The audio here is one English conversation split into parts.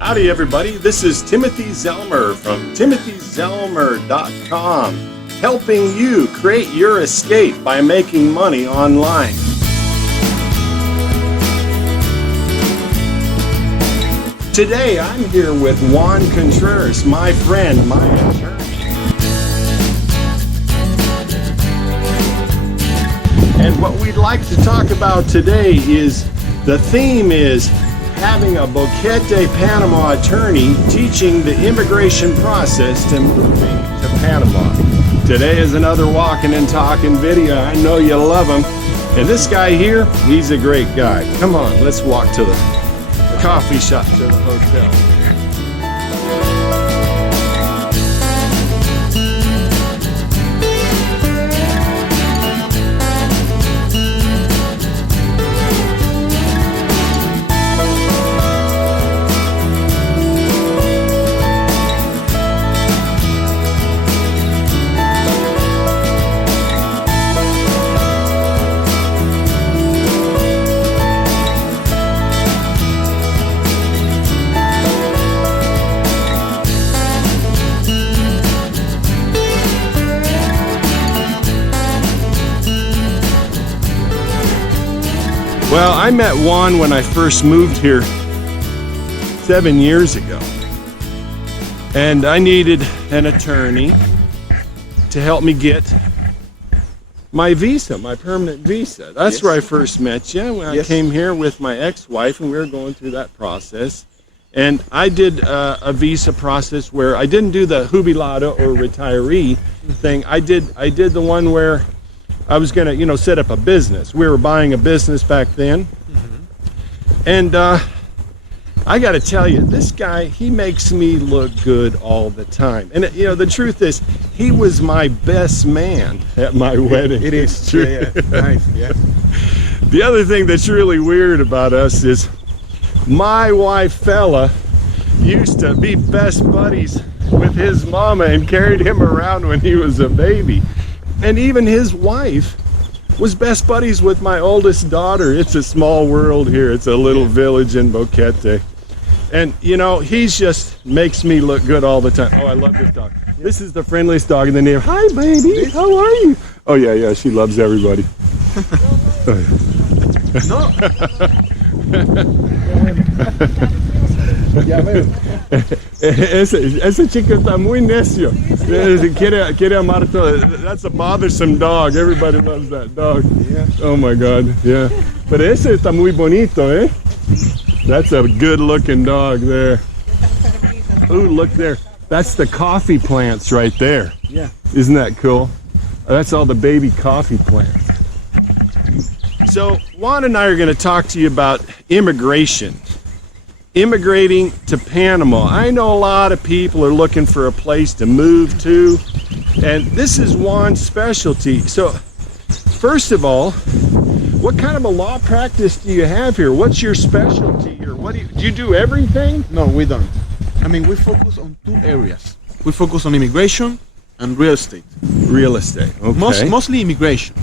Howdy everybody, this is Timothy Zelmer from timothyzelmer.com, helping you create your escape by making money online. Today I'm here with Juan Contreras, my friend, my attorney. And what we'd like to talk about today is, the theme is having a Boquete Panama attorney teaching the immigration process to moving to Panama. Today is another walking and talking video. I know you love him. And this guy here, he's a great guy. Come on, let's walk to the coffee shop, to the hotel. Well, I met Juan when I first moved here 7 years ago, and I needed an attorney to help me get my visa, my permanent visa. That's where I first met you, when I came here with my ex-wife, and we were going through that process. And I did a visa process where I didn't do the jubilado or retiree thing. I did the one where I was gonna, set up a business. We were buying a business back then. And I gotta tell you, this guy, he makes me look good all the time. And the truth is, he was my best man at my wedding. It is true. Yeah. Nice, yeah. The other thing that's really weird about us is my wife fella used to be best buddies with his mama and carried him around when he was a baby. And even his wife was best buddies with my oldest daughter. It's a small world here. It's a little village in Boquete. And, he just makes me look good all the time. Oh, I love this dog. This is the friendliest dog in the neighborhood. Hi, baby. How are you? Oh, yeah, she loves everybody. No. Ese chico está muy necio. Quiere amar todo. That's a bothersome dog. Everybody loves that dog. Yeah. Oh my God, yeah. But ese está muy bonito, eh? That's a good looking dog there. Ooh, look there. That's the coffee plants right there. Yeah. Isn't that cool? That's all the baby coffee plants. So Juan and I are going to talk to you about immigration. Immigrating to Panama. I know a lot of people are looking for a place to move to, and this is Juan's specialty. So first of all, what kind of a law practice do you have here? What's your specialty, or do you do everything? No, we don't. I mean, we focus on two areas. We focus on immigration and real estate. Real estate, okay. Mostly immigration.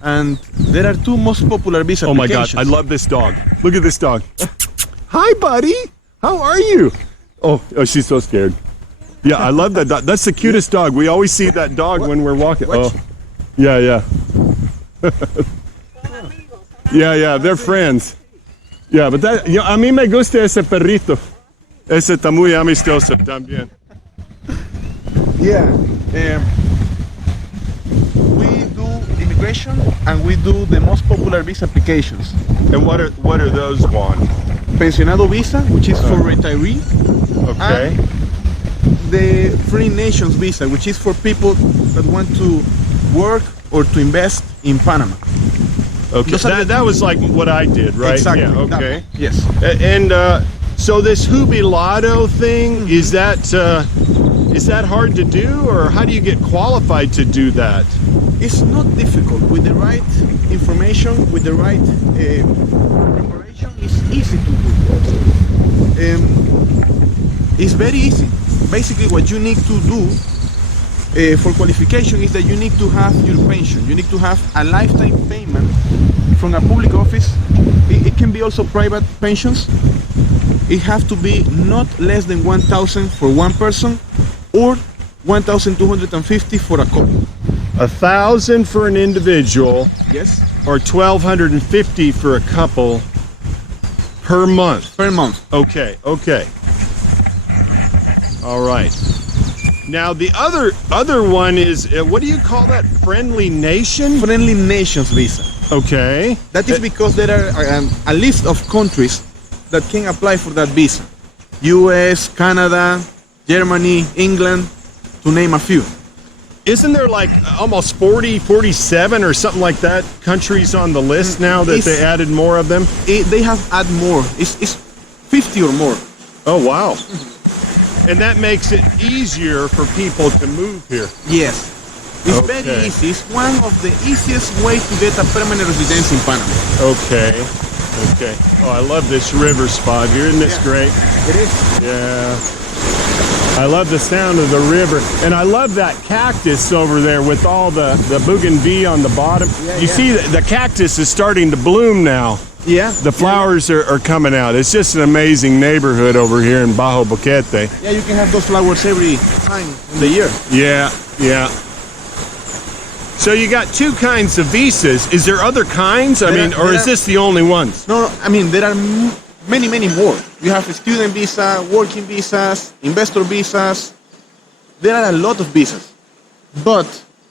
And there are two most popular visa applications. Oh my God, I love this dog. Look at this dog. Hi, buddy. How are you? Oh, she's so scared. Yeah, I love that dog. That's the cutest dog. We always see that dog when we're walking. Oh, yeah. Yeah, they're friends. Yeah, but a mí me gusta ese perrito. Ese está muy amistoso también. Yeah. We do immigration and we do the most popular visa applications. And what are those, Juan? Pensionado visa, which is for retiree. Okay. And the free nations visa, which is for people that want to work or to invest in Panama. Okay. That was like what I did, right? Exactly. Yeah, okay. Yes. And so this jubilado thing, is that hard to do, or how do you get qualified to do that? It's not difficult. With the right information, with the right preparation, it's easy to do. It's very easy. Basically, what you need to do for qualification is that you need to have your pension. You need to have a lifetime payment from a public office. It can be also private pensions. it have to be not less than 1,000 for one person or 1,250 for a couple. 1,000 for an individual Yes. or 1,250 for a couple per month. Per month. Okay, okay. All right. Now the other one is what do you call that? Friendly nation? Friendly nations visa. Okay. That is because there are a list of countries that can apply for that visa. US, Canada, Germany, England, to name a few. Isn't there like almost 40, 47 or something like that countries on the list now that they added more of them? They have added more. It's 50 or more. Oh, wow. And that makes it easier for people to move here. Yes. It's Okay. very easy. It's one of the easiest ways to get a permanent residence in Panama. Okay. Okay. Oh, I love this river spot here. Isn't this Yeah. great? It is. Yeah. I love the sound of the river. And I love that cactus over there with all the bougainvillea on the bottom. Yeah, You yeah. see, the cactus is starting to bloom now. Yeah. The flowers are coming out. It's just an amazing neighborhood over here in Bajo Boquete. Yeah, you can have those flowers every time in the year. Yeah, yeah. So you got two kinds of visas. Is there other kinds? I mean, or is this the only ones? No, I mean, there are many, many more. You have a student visa, working visas, investor visas. There are a lot of visas. But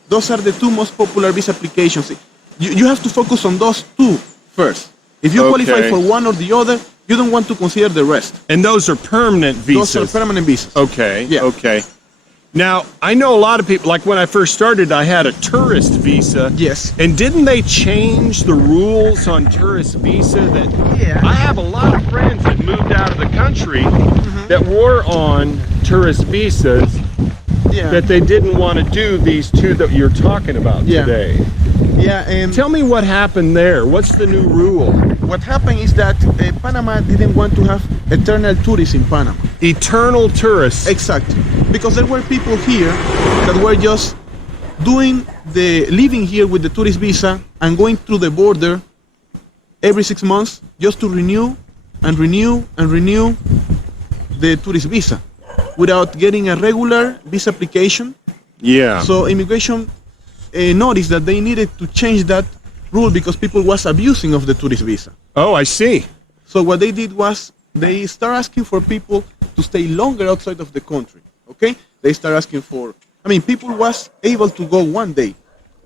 those are the two most popular visa applications. You have to focus on those two first. If you qualify Okay. for one or the other, you don't want to consider the rest. And those are permanent visas. Those are permanent visas. Okay, Yeah. okay. Now, I know a lot of people, like when I first started, I had a tourist visa. Yes. And didn't they change the rules on tourist visa that Yeah. I have a lot of friends that moved out of the country that were on tourist visas Yeah. that they didn't want to do these two that you're talking about Yeah. today. Yeah, and Tell me what happened there. What's the new rule? what happened is that Panama didn't want to have eternal tourists in Panama. Eternal tourists. Exactly. Because there were people here that were just living here with the tourist visa and going through the border every 6 months just to renew and renew and renew the tourist visa without getting a regular visa application. Yeah. So immigration noticed that they needed to change that rule because people was abusing of the tourist visa. Oh, I see. So what they did was they start asking for people to stay longer outside of the country. Okay? They start asking for. I mean, people was able to go one day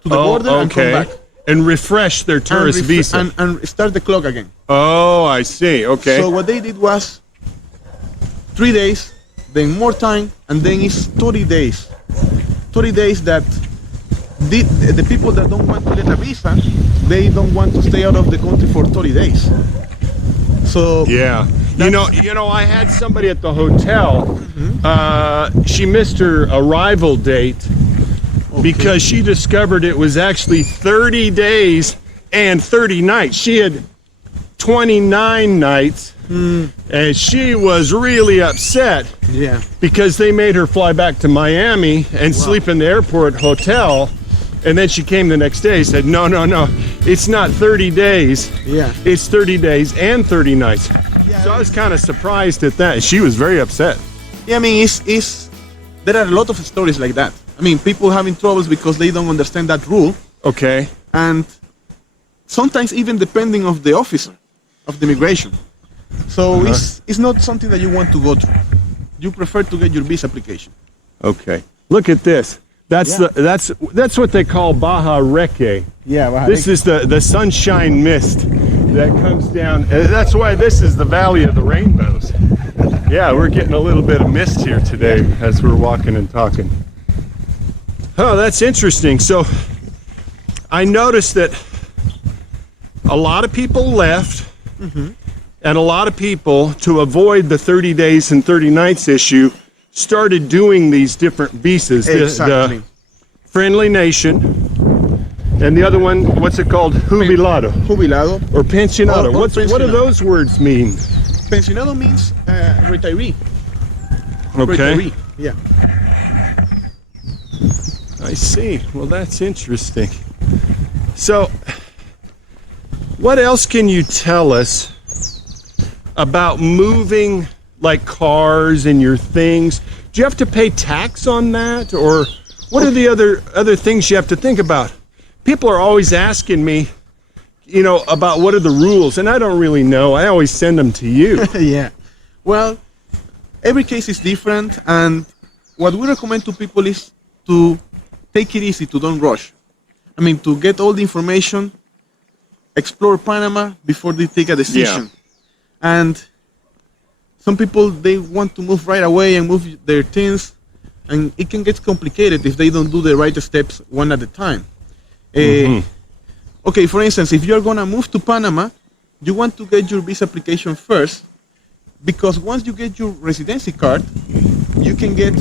to the border and come back And refresh their tourist and visa. and start the clock again. Oh, I see. Okay. So what they did was 3 days, then more time, and then it's 30 days. 30 days that the people that don't want to get a visa, they don't want to stay out of the country for 30 days. So Yeah. You know, I had somebody at the hotel. She missed her arrival date because she discovered it was actually 30 days and 30 nights. She had 29 nights, and she was really upset yeah, because they made her fly back to Miami and sleep in the airport hotel. And then she came the next day, said, no, it's not 30 days. yeah. It's 30 days and 30 nights. So I was kind of surprised at that. She was very upset. Yeah, I mean, there are a lot of stories like that. I mean, people having troubles because they don't understand that rule, Okay. and sometimes even depending of the officer of the immigration. So it's not something that you want to go through. You prefer to get your visa application. Okay. Look at this. That's that's what they call Baja Reque. Yeah, This is the sunshine mist that comes down. That's why this is the Valley of the Rainbows. Yeah, we're getting a little bit of mist here today as we're walking and talking. Oh, that's interesting. So I noticed that a lot of people left, and a lot of people, to avoid the 30 days and 30 nights issue, started doing these different visas. Exactly. The Friendly Nation, and the other one, what's it called? Jubilado Jubilado. or pensionado. Or What do pensionado. those words mean? Pensionado means retiree. Okay, Retiree. Yeah. I see. Well, that's interesting. So, what else can you tell us about moving like cars and your things. Do you have to pay tax on that, or what are the other things you have to think about? People are always asking me, about what are the rules, and I don't really know. I always send them to you. Yeah. Well, every case is different, and what we recommend to people is to take it easy, to don't rush. I mean, to get all the information, explore Panama before they take a decision. Yeah. And some people, they want to move right away and move their things, and it can get complicated if they don't do the right steps one at a time. Okay, for instance, if you're going to move to Panama, you want to get your visa application first, because once you get your residency card, you can get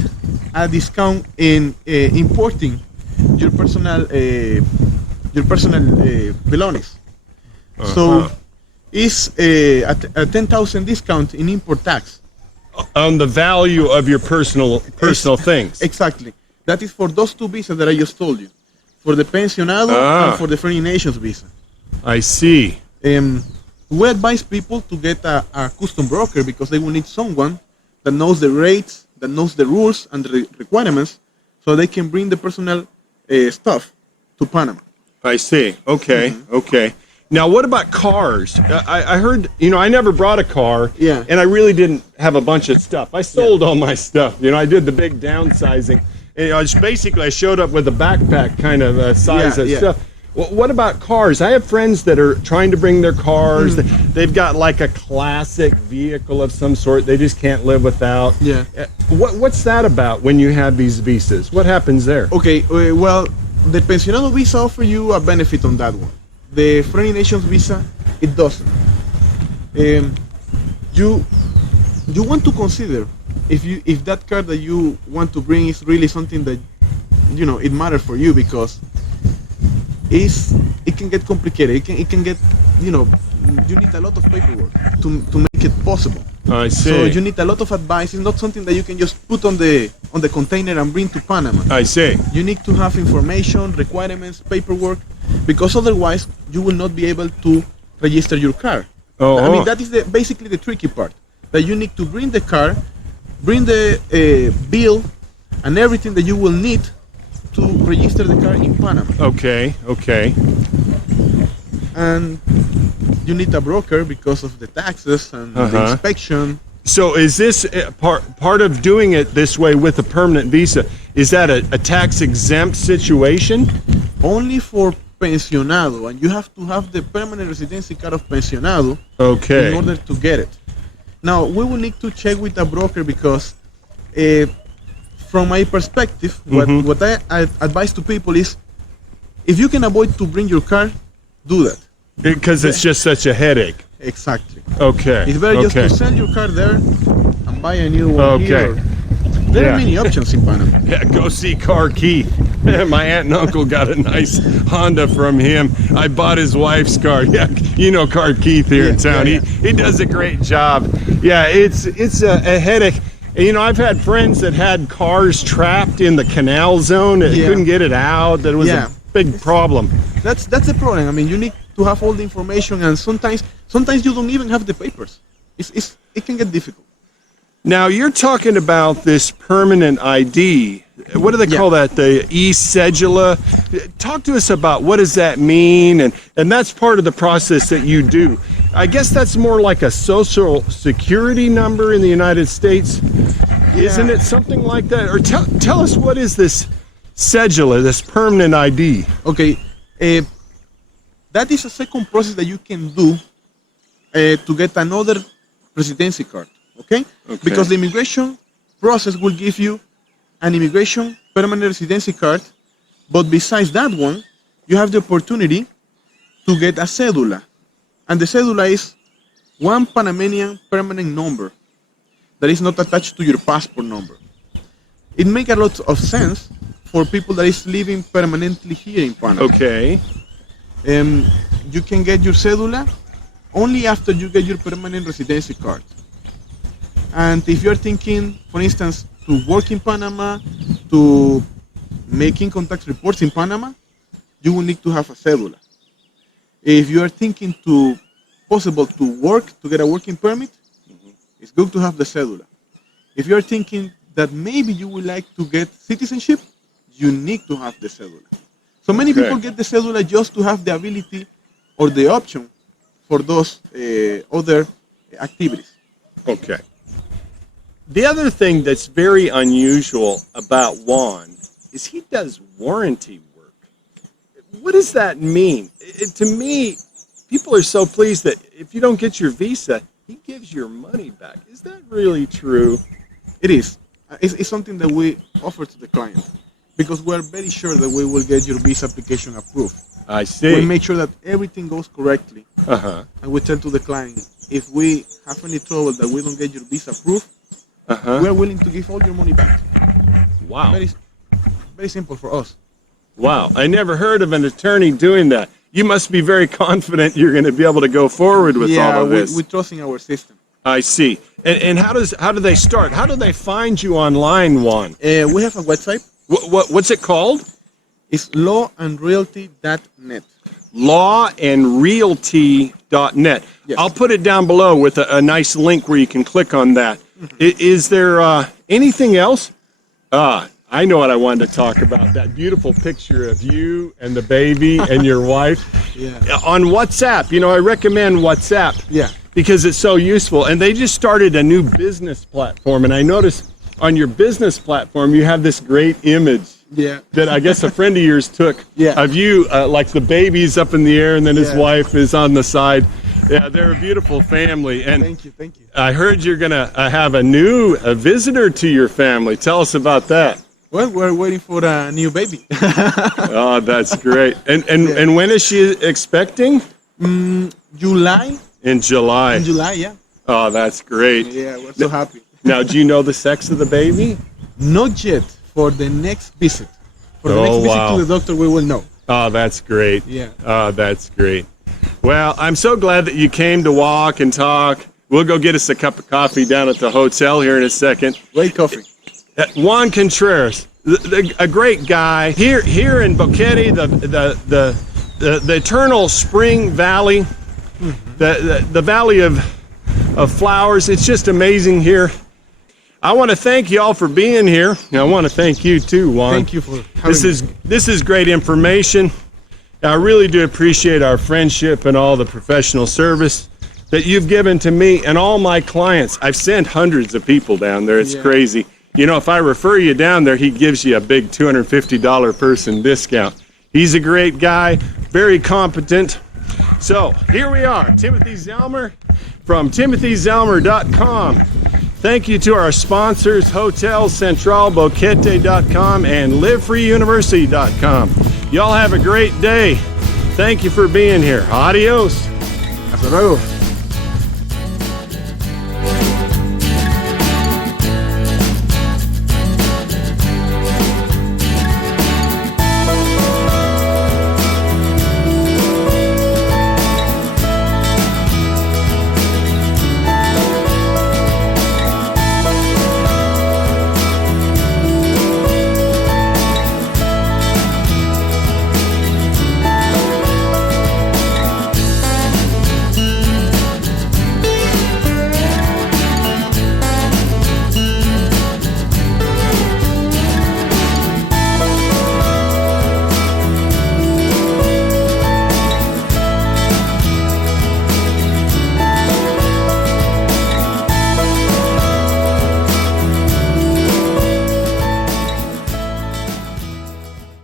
a discount in importing your personal belongings. So it's a 10,000 discount in import tax On the value of your personal things. Exactly. That is for those two visas that I just told you, for the pensionado and for the foreign nations visa. I see. We advise people to get a custom broker, because they will need someone that knows the rates, that knows the rules and the requirements, so they can bring the personal stuff to Panama. I see. Okay. Okay. Now, what about cars? I heard, I never brought a car. Yeah. And I really didn't have a bunch of stuff. I sold all my stuff. I did the big downsizing. And, I showed up with a backpack kind of size of stuff. What about cars? I have friends that are trying to bring their cars. They've got like a classic vehicle of some sort they just can't live without. Yeah. What's that about when you have these visas? What happens there? Okay, well, the pensionado visa offer you a benefit on that one. The foreign nations visa, it doesn't. You want to consider if that car that you want to bring is really something that it matters for you, because it can get complicated. It can get you need a lot of paperwork to make it possible. I see. So you need a lot of advice. It's not something that you can just put on the container and bring to Panama. I see. You need to have information, requirements, paperwork, because otherwise you will not be able to register your car. I mean, that is basically the tricky part. That you need to bring the car, bring the bill, and everything that you will need to register the car in Panama. Okay. Okay. And you need a broker because of the taxes and the inspection. So is this part of doing it this way with a permanent visa? Is that a tax exempt situation? Only for pensionado, and you have to have the permanent residency card of pensionado in order to get it. Now, we will need to check with a broker, because from my perspective, what I advise to people is, if you can avoid to bring your car, do that. Because it's just such a headache. Exactly. Okay. It's better just to sell your car there and buy a new one here. There are many options in Panama. Yeah, go see Car Keith. My aunt and uncle got a nice Honda from him. I bought his wife's car. Yeah, Car Keith here in town. He does a great job. Yeah, it's a headache. I've had friends that had cars trapped in the canal zone. Couldn't get it out. That was a big problem. That's the problem. I mean, you need to have all the information, and sometimes you don't even have the papers. It can get difficult. Now, you're talking about this permanent ID. What do they call that? The e-cedula? Talk to us about what does that mean, and that's part of the process that you do. I guess that's more like a social security number in the United States. Isn't it something like that? Or tell us, what is this cedula, this permanent ID? Okay. That is a second process that you can do to get another residency card. Okay? Because the immigration process will give you an immigration permanent residency card, but besides that one, you have the opportunity to get a cedula. And the cedula is one Panamanian permanent number that is not attached to your passport number. It makes a lot of sense for people that is living permanently here in Panama. Okay. You can get your cedula only after you get your permanent residency card. And if you're thinking, for instance, to work in Panama, to make income tax reports in Panama, you will need to have a cedula. If you are thinking possible to work, to get a working permit, It's good to have the cedula. If you're thinking that maybe you would like to get citizenship, you need to have the cedula. So many Okay. people get the cedula just to have the ability or the option for those other activities. Okay. The other thing that's very unusual about Juan is he does warranty work. What does that mean? To me, people are so pleased that if you don't get your visa, he gives your money back. Is that really true? It is. It's something that we offer to the client because we're very sure that we will get your visa application approved. I see. We make sure that everything goes correctly, Uh-huh. and we tell to the client, if we have any trouble that we don't get your visa approved, Uh-huh. we're willing to give all your money back. Wow. Very, very simple for us. Wow. I never heard of an attorney doing that. You must be very confident you're going to be able to go forward with all of this. we trust in our system. I see. And how do they start? How do they find you online, Juan? We have a website. What's it called? It's lawandrealty.net. Lawandrealty.net. Yes. I'll put it down below with a nice link where you can click on that. Is there anything else? I know what I wanted to talk about. That beautiful picture of you and the baby and your wife. Yeah. On WhatsApp. You know, I recommend WhatsApp. Yeah. Because it's so useful. And they just started a new business platform. And I noticed on your business platform, you have this great image Yeah. that I guess a friend of yours took Yeah. of you, like the baby's up in the air and then his Yeah. wife is on the side. Yeah, they're a beautiful family. And Thank you. Thank you. I heard you're going to have a new visitor to your family. Tell us about that. Well, we're waiting for a new baby. Oh, that's great. And when is she expecting? July. In July. In July, yeah. Oh, that's great. Yeah, we're so happy. Now, do you know the sex of the baby? Not yet. For the next visit. For the Oh, next visit wow. to the doctor, we will know. Oh, that's great. Yeah. Oh, that's great. Well, I'm so glad that you came to walk and talk. We'll go get us a cup of coffee down at the hotel here in a second. Great coffee. Juan Contreras, a great guy here in Boquete, the eternal spring valley, the valley of flowers. It's just amazing here. I want to thank you all for being here. And I want to thank you too, Juan. Thank you for having me. This is great information. I really do appreciate our friendship and all the professional service that you've given to me and all my clients. I've sent hundreds of people down there. It's Yeah. crazy. You know, if I refer you down there, he gives you a big $250 person discount. He's a great guy, very competent. So here we are, Timothy Zelmer from timothyzelmer.com. Thank you to our sponsors, HotelCentralBoquete.com and LiveFreeUniversity.com. Y'all have a great day. Thank you for being here. Adios. Hasta luego.